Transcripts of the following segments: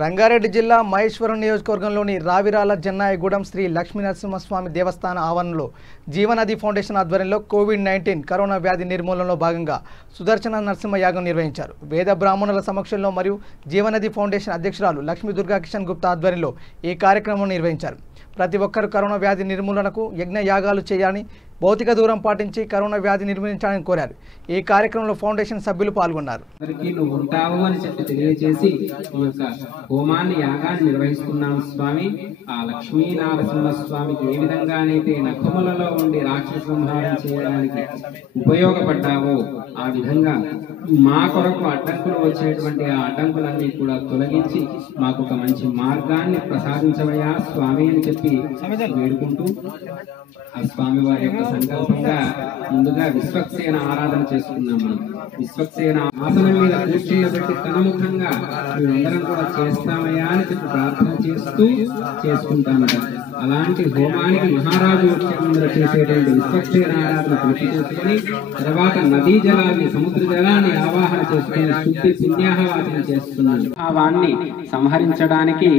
రంగారెడ్డి జిల్లా మహేశ్వరం నియోజకవర్గంలోని రావిరాల జన్నాయగూడెం శ్రీ లక్ష్మీనరసింహస్వామి దేవస్థాన ఆవరణలో జీవనది ఫౌండేషన్ ఆధ్వర్యంలో కోవిడ్-19 కరోనా వ్యాధి నిర్మూలనలో భాగంగా సుదర్శన నరసింహ యాగం నిర్వహించారు. వేద బ్రాహ్మణుల సమక్షంలో మరియు జీవనది ఫౌండేషన్ అధ్యక్షురాలు లక్ష్మీ దుర్గా కిషన్ గుప్తా ఆధ్వర్యంలో ఈ కార్యక్రమం నిర్వహించారు. ప్రతి ఒక్కరూ కరోనా వ్యాధి నిర్మూలనకు యజ్ఞ యాగాలు చేయాలని, భౌతిక దూరం పాటించి కరోనా వ్యాధి నిర్మూలించాలని కోరారు. ఈ కార్యక్రమంలో ఫౌండేషన్ సభ్యులు పాల్గొన్నారు. హోమాన్ని యాగాన్ని నిర్వహిస్తున్నాం స్వామి. ఆ లక్ష్మీనరసింహ స్వామికి ఏ విధంగానైతే నఖములలో ఉండి రాక్షస సంహారం చేయడానికి ఉపయోగపడ్డావో ఆ విధంగా మా కొరకు అడ్డంకులు వచ్చేటువంటి ఆ అడ్డంకులన్నీ కూడా తొలగించి మాకు ఒక మంచి మార్గాన్ని ప్రసాదించవయ్యా స్వామి అని చెప్పి వేడుకుంటూ ఆ స్వామి వారి యొక్క సంకల్పంగా ముందుగా విశ్వక్సేన ఆరాధన చేసుకున్నాం. మనం విశ్వక్సేన ఆసనం మీద కూర్చున్నబెట్టి తనముఖంగా మేమందరం కూడా చేస్తామయ్యా అని చెప్పి ప్రార్థన చేస్తూ చేసుకుంటామట. అలాంటి హోమానికి మహారాజు వచ్చే ముందర చేసేటువంటి విశ్వక్సేన ఆరాధన పూర్తి చేసుకుని తర్వాత నదీ జలాన్ని, సముద్ర జలాన్ని ఆవాహన చేసుకుని శుద్ధి పుణ్యాహవాచన చేస్తున్నాడు. ఆ వాణ్ణి సంహరించడానికి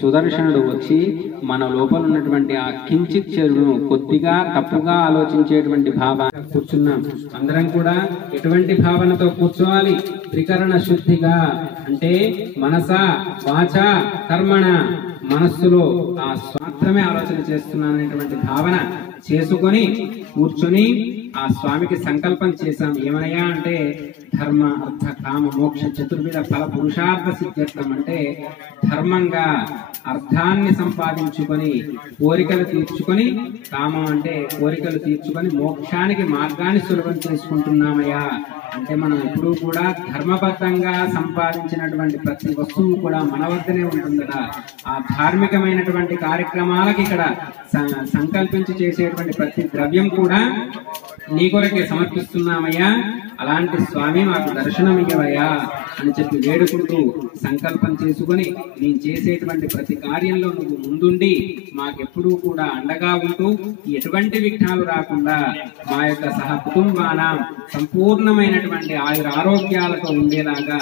సుదర్శనుడు వచ్చి మన లోపల ఉన్నటువంటి ఆ కించిత్ చెరువును కొద్దిగా తప్పుగా ఆలోచించేటువంటి భావాన్ని కూర్చున్నాం. అందరం కూడా ఎటువంటి భావనతో కూర్చోవాలి? త్రికరణ శుద్ధిగా, అంటే మనస వాచ కర్మణ, మనస్సులో ఆ స్వార్థమే ఆలోచన చేస్తున్నాననేటువంటి భావన చేసుకొని కూర్చొని ఆ స్వామికి సంకల్పం చేశాం. ఏమనయ్యా అంటే ధర్మ అర్థ కామ మోక్ష చతుర్విధ ఫల పురుషార్థ సిద్ధ్యర్థం, అంటే ధర్మంగా అర్థాన్ని సంపాదించుకొని కోరికలు తీర్చుకొని, కామం అంటే కోరికలు తీర్చుకొని మోక్షానికి మార్గాన్ని సులభం చేసుకుంటున్నామయ్యా. అంటే మనం ఎప్పుడూ కూడా ధర్మబద్ధంగా సంపాదించినటువంటి ప్రతి వస్తువు కూడా మన వద్దనే ఉంటుందట. ఆ ధార్మికమైనటువంటి కార్యక్రమాలకి ఇక్కడ సంకల్పించి చేసేటువంటి ప్రతి ద్రవ్యం కూడా నీ కొరకే సమర్పిస్తున్నామయ్యా. అలాంటి స్వామి మాకు దర్శనమియ్యవయ్యా అని చెప్పి వేడుకుంటూ సంకల్పం చేసుకుని నేను చేసేటువంటి ప్రతి కార్యంలో నువ్వు ముందుండి మాకెప్పుడూ కూడా అండగా ఉంటూ ఎటువంటి విఘ్నాలు రాకుండా మా యొక్క సహ కుటుంబాన సంపూర్ణమైనటువంటి ఆరోగ్యాలతో ఉండేలాగా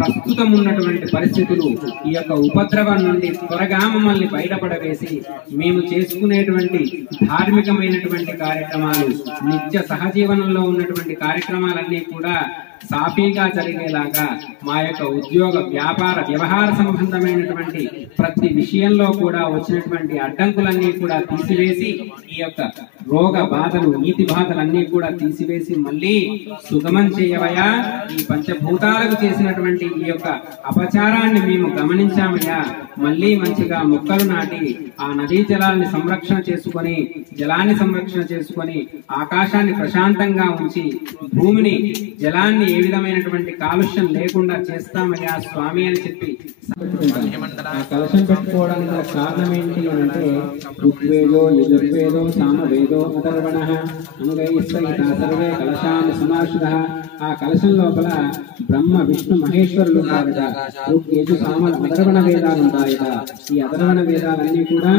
ప్రస్తుతం ఉన్నటువంటి పరిస్థితులు ఈ యొక్క ఉపద్రవం నుండి త్వరగా మమ్మల్ని బయటపడవేసి మేము చేసుకునేటువంటి ధార్మికమైనటువంటి కార్యక్రమాలు, నిత్య సహజీవనంలో ఉన్నటువంటి కార్యక్రమాలన్నీ కూడా సాఫీగా జరిగేలాగా మా యొక్క ఉద్యోగ వ్యాపార వ్యవహార సంబంధమైనటువంటి ప్రతి విషయంలో కూడా వచ్చినటువంటి అడ్డంకులన్నీ కూడా తీసివేసి ఈ యొక్క రోగ బాధలు, నీతి బాధలన్నీ కూడా తీసివేసి మళ్ళీ సుగమం చేయవయ్యా. ఈ పంచభూతాలకు చేసినటువంటి ఈ యొక్క అపచారాన్ని మేము గమనించామయ్యా. మళ్ళీ మంచిగా మొక్కలు నాటి ఆ నదీ జలాన్ని సంరక్షణ చేసుకొని, జలాన్ని సంరక్షణ చేసుకొని, ఆకాశాన్ని ప్రశాంతంగా ఉంచి భూమిని, జలాన్ని ఏ విధమైనటువంటి కాలుష్యం లేకుండా చేస్తామయ్యా స్వామి అని చెప్పి ఆ కలశం పెట్టుకోవడానికి కారణం ఏంటి అంటే ఋగ్వేదో యజుర్వేదో సామవేదో అథర్వణ అనుగైస్తయిత సర్వే కలశాన్ని సమాశ్రితః. ఆ కలశం లోపల బ్రహ్మ విష్ణు మహేశ్వరులు ఉంటారట. ఋగ్ యజు సామ అథర్వణ వేదాలు ఉంటాయట. ఈ అథర్వణ వేదాలన్నీ కూడా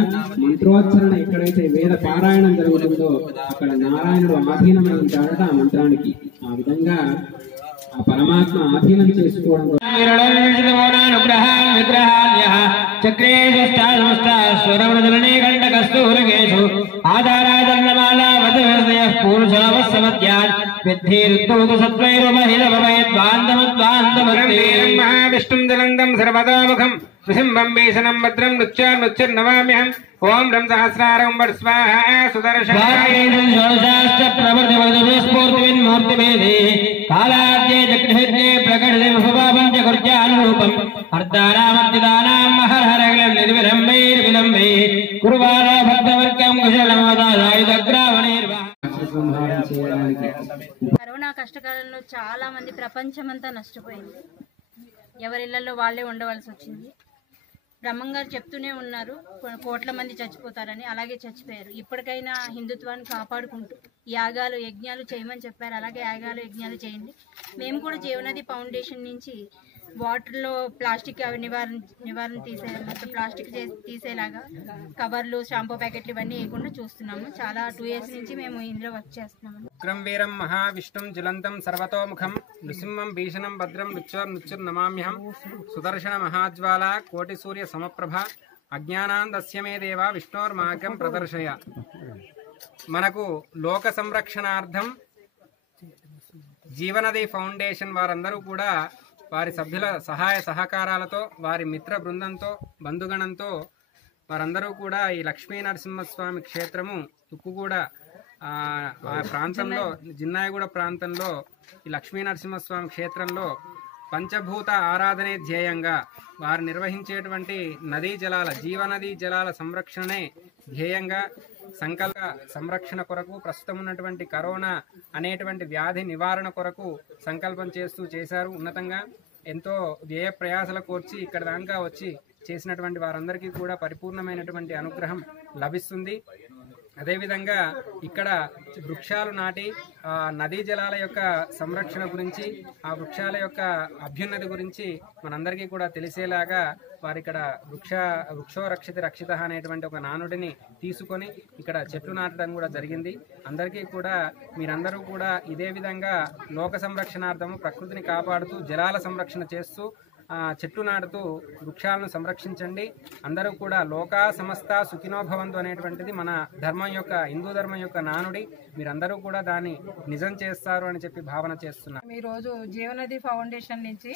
మంత్రోచ్చరణ, ఎక్కడైతే వేద పారాయణం జరుగుతుందో అక్కడ నారాయణుడు ఆధీనమై ఉంటాడట ఆ మంత్రానికి. ఆ విధంగా ఆ పరమాత్మ ఆధీనం చేసుకోవడం విష్ణుం సర్వదాముఖం నృసింహం భీషణం భద్రం నృత్యర్నమామ్యహం. ఓం రం సహస్రారం వడ్ స్వాహా సుదర్శనమూర్తిమేధి కాళాద్యే జగ్రహే ప్రకటదే భువాపంచకృత్యానురూపం అర్ధానామర్దిదానాం మహర్హరగలం నిర్విలంబైర్విలంబై కుర్వాణా భక్తవర్గం కుశలమోదాయుధగ్రావణైర్వా. కరోనా కష్టకాలంలో చాలా మంది ప్రపంచమంతా నష్టపోయింది. ఎవరిళ్లలో వాళ్ళే ఉండవలసి వచ్చింది. బ్రహ్మంగారు చెప్తూనే ఉన్నారు కోట్ల మంది చచ్చిపోతారని, అలాగే చచ్చిపోయారు. ఇప్పటికైనా హిందుత్వాన్ని కాపాడుకుంటూ యాగాలు యజ్ఞాలు చేయమని చెప్పారు. అలాగే యాగాలు యజ్ఞాలు చేయండి. మేము కూడా జీవనది ఫౌండేషన్ నుంచి వాటర్లో ప్లాస్టిక్ అవి నివారణ మొత్తం ప్లాస్టిక్ తీసేలాగా కవర్లు, షాంపూ ప్యాకెట్లు ఇవన్నీ వేయకుండా చూస్తున్నాము. చాలా 2 years నుంచి మేము ఇందులో వర్క్ చేస్తున్నాము. ఉగ్రం వీరం మహావిష్ణుం జ్వలంతం సర్వతోముఖం నృసింహం భీషణం భద్రం నమామ్యహం సుదర్శన మహాజ్వాల కోటి సూర్య సమప్రభ అజ్ఞానాందస్య మే దేవ విష్ణోర్మార్గం ప్రదర్శయ. మనకు లోక సంరక్షణార్థం జీవనది ఫౌండేషన్ వారందరూ కూడా వారి సభ్యుల సహాయ సహకారాలతో, వారి మిత్ర బృందంతో, బంధుగణంతో వారందరూ కూడా ఈ లక్ష్మీ నరసింహస్వామి క్షేత్రము తుక్కుగూడ ఆ ప్రాంతంలో, జిన్నాయగూడ ప్రాంతంలో ఈ లక్ష్మీ నరసింహస్వామి క్షేత్రంలో పంచభూత ఆరాధనే ధ్యేయంగా వారు నిర్వహించేటువంటి నదీ జలాల, జీవనదీ జలాల సంరక్షణే ధ్యేయంగా సంకల్ప సంరక్షణ కొరకు, ప్రస్తుతం ఉన్నటువంటి కరోనా అనేటువంటి వ్యాధి నివారణ కొరకు సంకల్పం చేశారు. ఉన్నతంగా ఎంతో వ్యయ ప్రయాసల కోర్చి ఇక్కడ దాకా వచ్చి చేసినటువంటి వారందరికీ కూడా పరిపూర్ణమైనటువంటి అనుగ్రహం లభిస్తుంది. అదేవిధంగా ఇక్కడ వృక్షాలు నాటి నదీ జలాల యొక్క సంరక్షణ గురించి, ఆ వృక్షాల యొక్క అభ్యున్నతి గురించి మనందరికీ కూడా తెలిసేలాగా వారు ఇక్కడ వృక్షో రక్షిత రక్షిత అనేటువంటి ఒక నానుడిని తీసుకొని ఇక్కడ చెట్లు నాటడం కూడా జరిగింది. అందరికీ కూడా మీరందరూ కూడా ఇదే విధంగా లోక సంరక్షణార్థము ప్రకృతిని కాపాడుతూ, జలాల సంరక్షణ చేస్తూ, చెట్లు నాటుతూ వృక్షాలను సంరక్షించండి. అందరూ కూడా లోకా సమస్త సుఖినో భవంతు అనేటువంటిది మన ధర్మం యొక్క, హిందూ ధర్మం యొక్క నానుడి. మీరందరూ కూడా దాన్ని నిజం చేస్తారు అని చెప్పి భావన చేస్తున్నాం. ఈరోజు జీవనది ఫౌండేషన్ నుంచి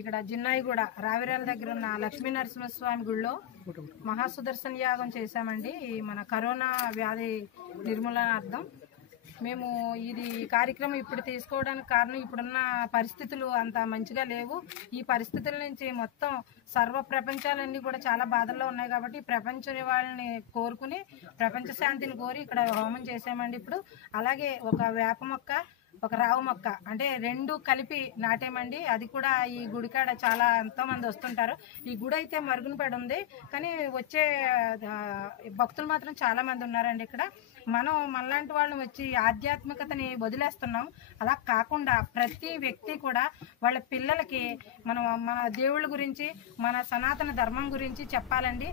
ఇక్కడ జిన్నాయిగూడ రావిరాల దగ్గర ఉన్న లక్ష్మీ నరసింహస్వామి గుడిలో మహాసుదర్శన యాగం చేశామండి. ఈ మన కరోనా వ్యాధి నిర్మూలనార్థం మేము ఇది కార్యక్రమం ఇప్పుడు తీసుకోవడానికి కారణం, ఇప్పుడున్న పరిస్థితులు అంత మంచిగా లేవు. ఈ పరిస్థితుల నుంచి మొత్తం సర్వ ప్రపంచాలన్నీ కూడా చాలా బాధల్లో ఉన్నాయి కాబట్టి ప్రపంచ వాళ్ళని కోరుకుని, ప్రపంచ శాంతిని కోరి ఇక్కడ హోమం చేసామండి. ఇప్పుడు అలాగే ఒక వేప మొక్క, ఒక రావు మొక్క అంటే 2 కలిపి నాటేమండి. అది కూడా ఈ గుడికాడ చాలా ఎంతోమంది వస్తుంటారు. ఈ గుడి అయితే మరుగున పడి ఉంది, కానీ వచ్చే భక్తులు మాత్రం చాలా మంది ఉన్నారండి. ఇక్కడ మనలాంటి వాళ్ళని వచ్చి ఆధ్యాత్మికతని వదిలేస్తున్నాం. అలా కాకుండా ప్రతి వ్యక్తి కూడా వాళ్ళ పిల్లలకి మన దేవుళ్ళ గురించి, మన సనాతన ధర్మం గురించి చెప్పాలండి.